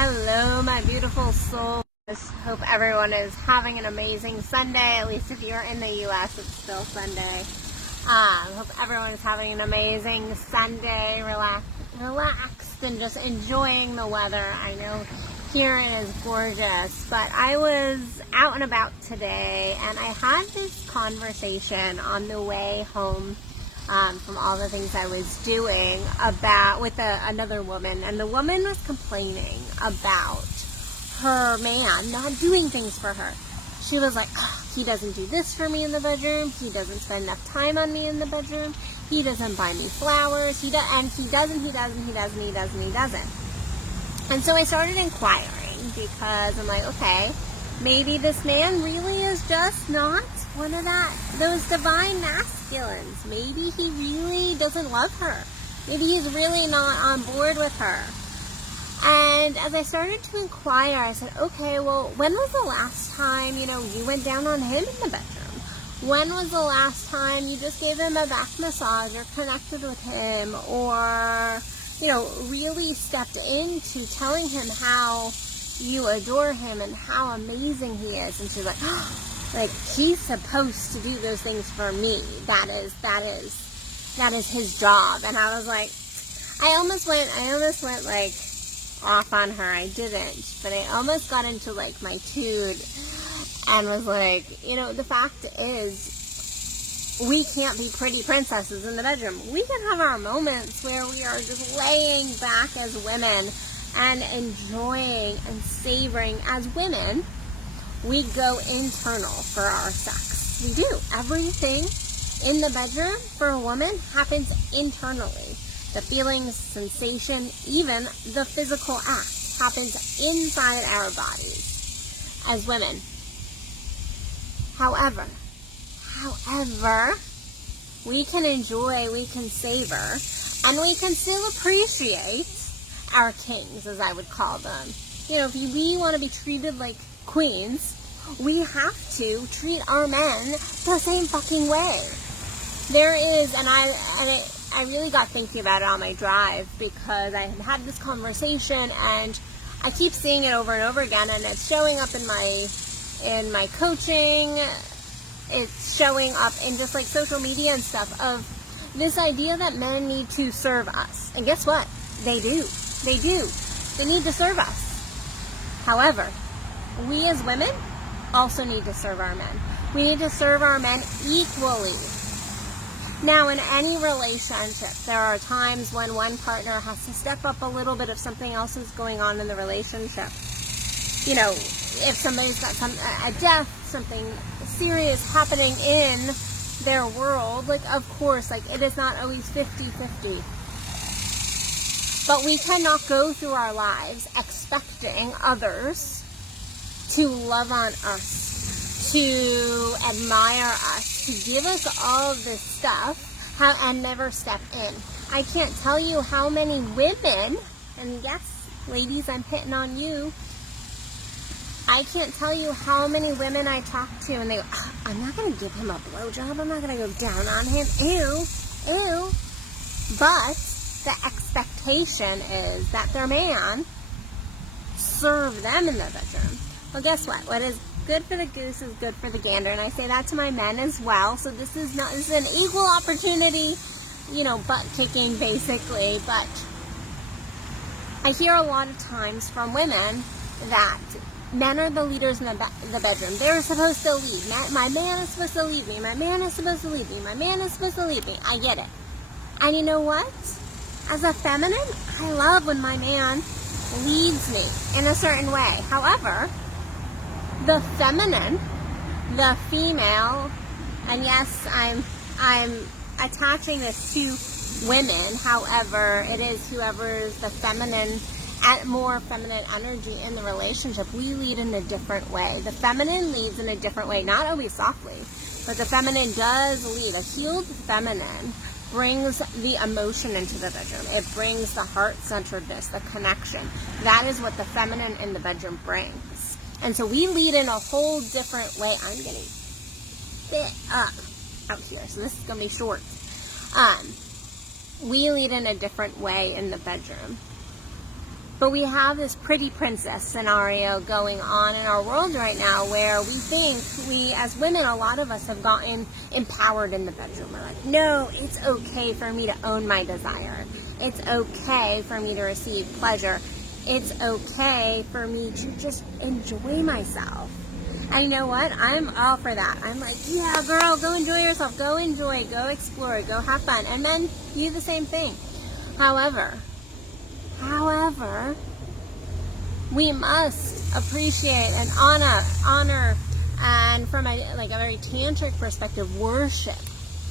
Hello, my beautiful soul. Hope everyone is having an amazing Sunday. At least if you're in the U.S., it's still Sunday. Hope everyone is having an amazing Sunday, relaxed and just enjoying the weather. I know here it is gorgeous, but I was out and about today, and I had this conversation on the way home from all the things I was doing with another woman, and the woman was complaining about her man not doing things for her. She was like, he doesn't do this for me in the bedroom, he doesn't spend enough time on me in the bedroom, he doesn't buy me flowers, he doesn't. And so I started inquiring, because I'm like, okay, maybe this man really is just not one of those divine masculines. Maybe he really doesn't love her. Maybe he's really not on board with her. And as I started to inquire, I said, okay, well, when was the last time, you went down on him in the bedroom? When was the last time you just gave him a back massage or connected with him, or, really stepped into telling him how you adore him and how amazing he is? And she's like, like, he's supposed to do those things for me. That is his job. And I was like, I almost went like off on her. I didn't, but I almost got into like my tude and was like, the fact is, we can't be pretty princesses in the bedroom. We can have our moments where we are just laying back as women and enjoying and savoring as women. We go internal for our sex. We do. Everything in the bedroom for a woman happens internally. The feelings, sensation, even the physical act happens inside our bodies as women. However, we can enjoy, we can savor, and we can still appreciate our kings, as I would call them. If we want to be treated like queens, we have to treat our men the same fucking way. There is, and I really got thinking about it on my drive, because I had this conversation and I keep seeing it over and over again, and it's showing up in my coaching, it's showing up in just like social media and stuff, of this idea that men need to serve us. And guess what? They do. They need to serve us. However, we as women also need to serve our men. We need to serve our men equally. Now, in any relationship, there are times when one partner has to step up a little bit if something else is going on in the relationship. If somebody's got a death, something serious happening in their world, of course, it is not always 50-50. But we cannot go through our lives expecting others to love on us, to admire us, to give us all of this stuff, and never step in. I can't tell you how many women, and yes, ladies, I'm hitting on you, I can't tell you how many women I talk to, and they go, I'm not going to give him a blowjob, I'm not going to go down on him, ew. But the expectation is that their man serve them in the bedroom. Well, guess what? What is good for the goose is good for the gander, and I say that to my men as well. So this is an equal opportunity, butt kicking basically. But I hear a lot of times from women that men are the leaders in the bedroom. They're supposed to lead. My man is supposed to lead me. My man is supposed to lead me. My man is supposed to lead me. I get it. And you know what? As a feminine, I love when my man leads me in a certain way. However, the feminine, the female, and yes, I'm attaching this to women. However, it is whoever's the feminine, more feminine energy in the relationship. We lead in a different way. The feminine leads in a different way, not always softly, but the feminine does lead. A healed feminine brings the emotion into the bedroom. It brings the heart-centeredness, the connection. That is what the feminine in the bedroom brings. And so we lead in a whole different way. I'm getting fit up out here, so this is going to be short. We lead in a different way in the bedroom. But we have this pretty princess scenario going on in our world right now where we think we, as women, a lot of us have gotten empowered in the bedroom. We're like, no, it's okay for me to own my desire. It's okay for me to receive pleasure. It's okay for me to just enjoy myself. And you know what? I'm all for that. I'm like, yeah, girl, go enjoy yourself. Go enjoy. Go explore. Go have fun. And men do the same thing. However, we must appreciate and honor, and from a very tantric perspective, worship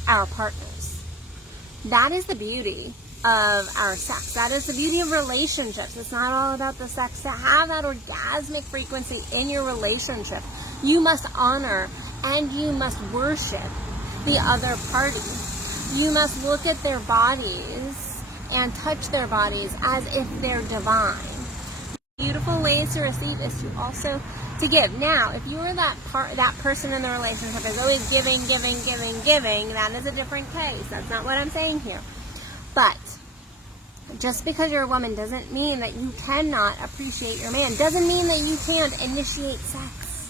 our partners. That is the beauty of our sex. That is the beauty of relationships. It's not all about the sex. To have that orgasmic frequency in your relationship, you must honor and you must worship the other party. You must look at their bodies and touch their bodies as if they're divine. Beautiful ways to receive is to also to give. Now, if you are that person in the relationship is always giving, that is a different case. That's not what I'm saying here. But just because you're a woman doesn't mean that you cannot appreciate your man. Doesn't mean that you can't initiate sex.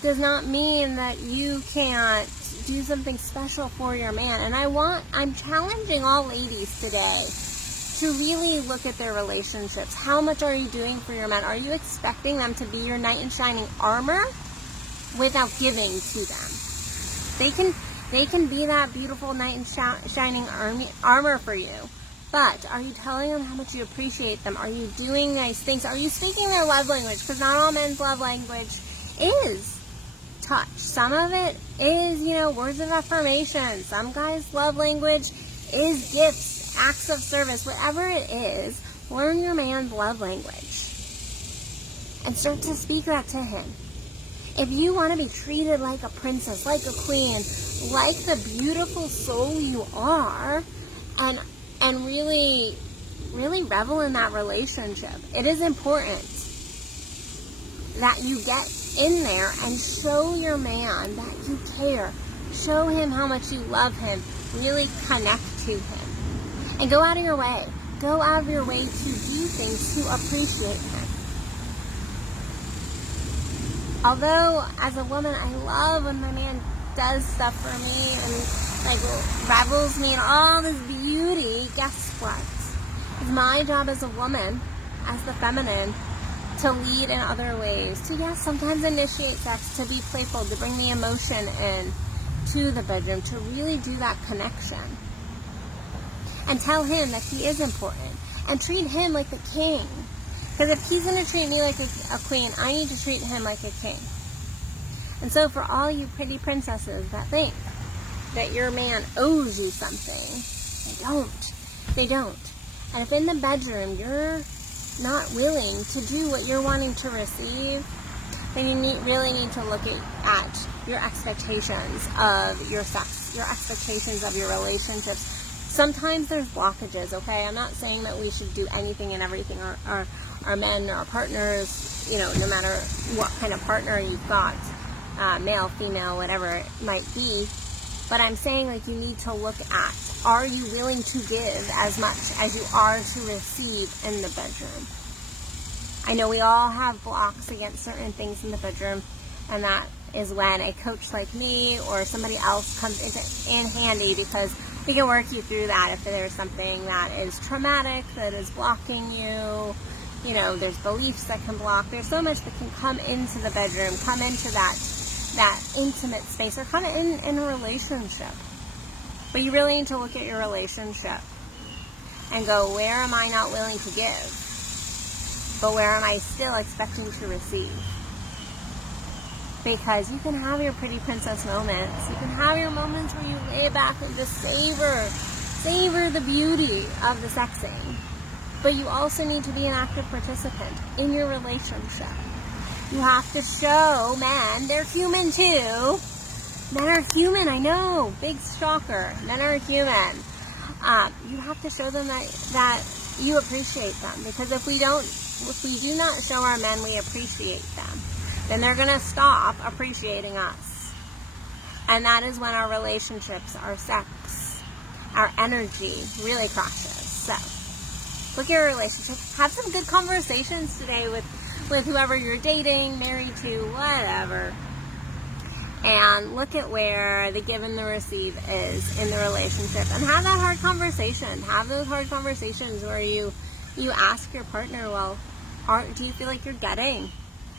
Does not mean that you can't do something special for your man. And I'm challenging all ladies today to really look at their relationships. How much are you doing for your man? Are you expecting them to be your knight in shining armor without giving to them? They can be that beautiful knight in shining armor for you. But are you telling them how much you appreciate them? Are you doing nice things? Are you speaking their love language? Because not all men's love language is touch. Some of it is, words of affirmation. Some guys' love language is gifts, acts of service, whatever it is. Learn your man's love language and start to speak that to him. If you want to be treated like a princess, like a queen, like the beautiful soul you are, and really, really revel in that relationship, it is important that you get in there and show your man that you care. Show him how much you love him. Really connect to him. And go out of your way. Go out of your way to do things to appreciate him. Although, as a woman, I love when my man does stuff for me and revels me in all this beauty. Guess what? It's my job as a woman, as the feminine, to lead in other ways. To, yes, sometimes initiate sex, to be playful, to bring the emotion in to the bedroom, to really do that connection. And tell him that he is important. And treat him like the king. Because if he's going to treat me like a queen, I need to treat him like a king. And so for all you pretty princesses that think that your man owes you something, they don't. And if in the bedroom you're not willing to do what you're wanting to receive, then you really need to look at your expectations of your sex, your expectations of your relationships. Sometimes there's blockages, okay? I'm not saying that we should do anything and everything. Our men, our partners, no matter what kind of partner you've got, male, female, whatever it might be. But I'm saying you need to look at, are you willing to give as much as you are to receive in the bedroom? I know we all have blocks against certain things in the bedroom, and that is when a coach like me or somebody else comes in handy, because we can work you through that if there's something that is traumatic, that is blocking you. There's beliefs that can block. There's so much that can come into the bedroom, come into that intimate space, or kind of in a relationship. But you really need to look at your relationship and go, where am I not willing to give? But where am I still expecting to receive? Because you can have your pretty princess moments. You can have your moments where you lay back and just savor the beauty of the sexing. But you also need to be an active participant in your relationship. You have to show men, they're human too. Men are human, I know. Big shocker. Men are human. You have to show them that you appreciate them. Because if we do not show our men we appreciate them, then they're going to stop appreciating us. And that is when our relationships, our sex, our energy really crashes. So, Look at your relationship. Have some good conversations today with whoever you're dating, married to, whatever. And look at where the give and the receive is in the relationship. And have that hard conversation. Have those hard conversations where you ask your partner, well, do you feel like you're getting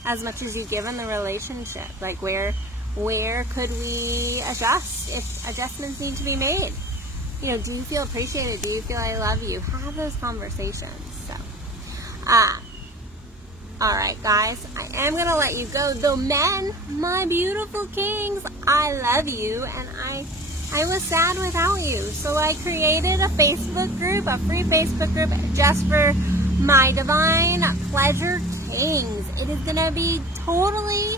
as much as you give in the relationship? Like, where could we adjust if adjustments need to be made? You know, do you feel appreciated? Do you feel I love you? Have those conversations. So, all right, guys, I am going to let you go. Though men, my beautiful kings, I love you, and I was sad without you. So I created a Facebook group, a free Facebook group just for my divine pleasure kings. It is going to be totally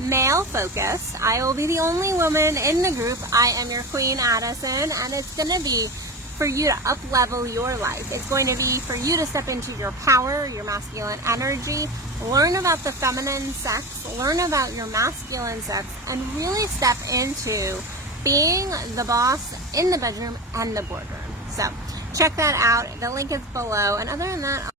male focused. I will be the only woman in the group. I am your queen, Addison, and it's going to be for you to up level your life. It's going to be for you to step into your power, your masculine energy, learn about the feminine sex, learn about your masculine sex, and really step into being the boss in the bedroom and the boardroom. So check that out. The link is below. And other than that,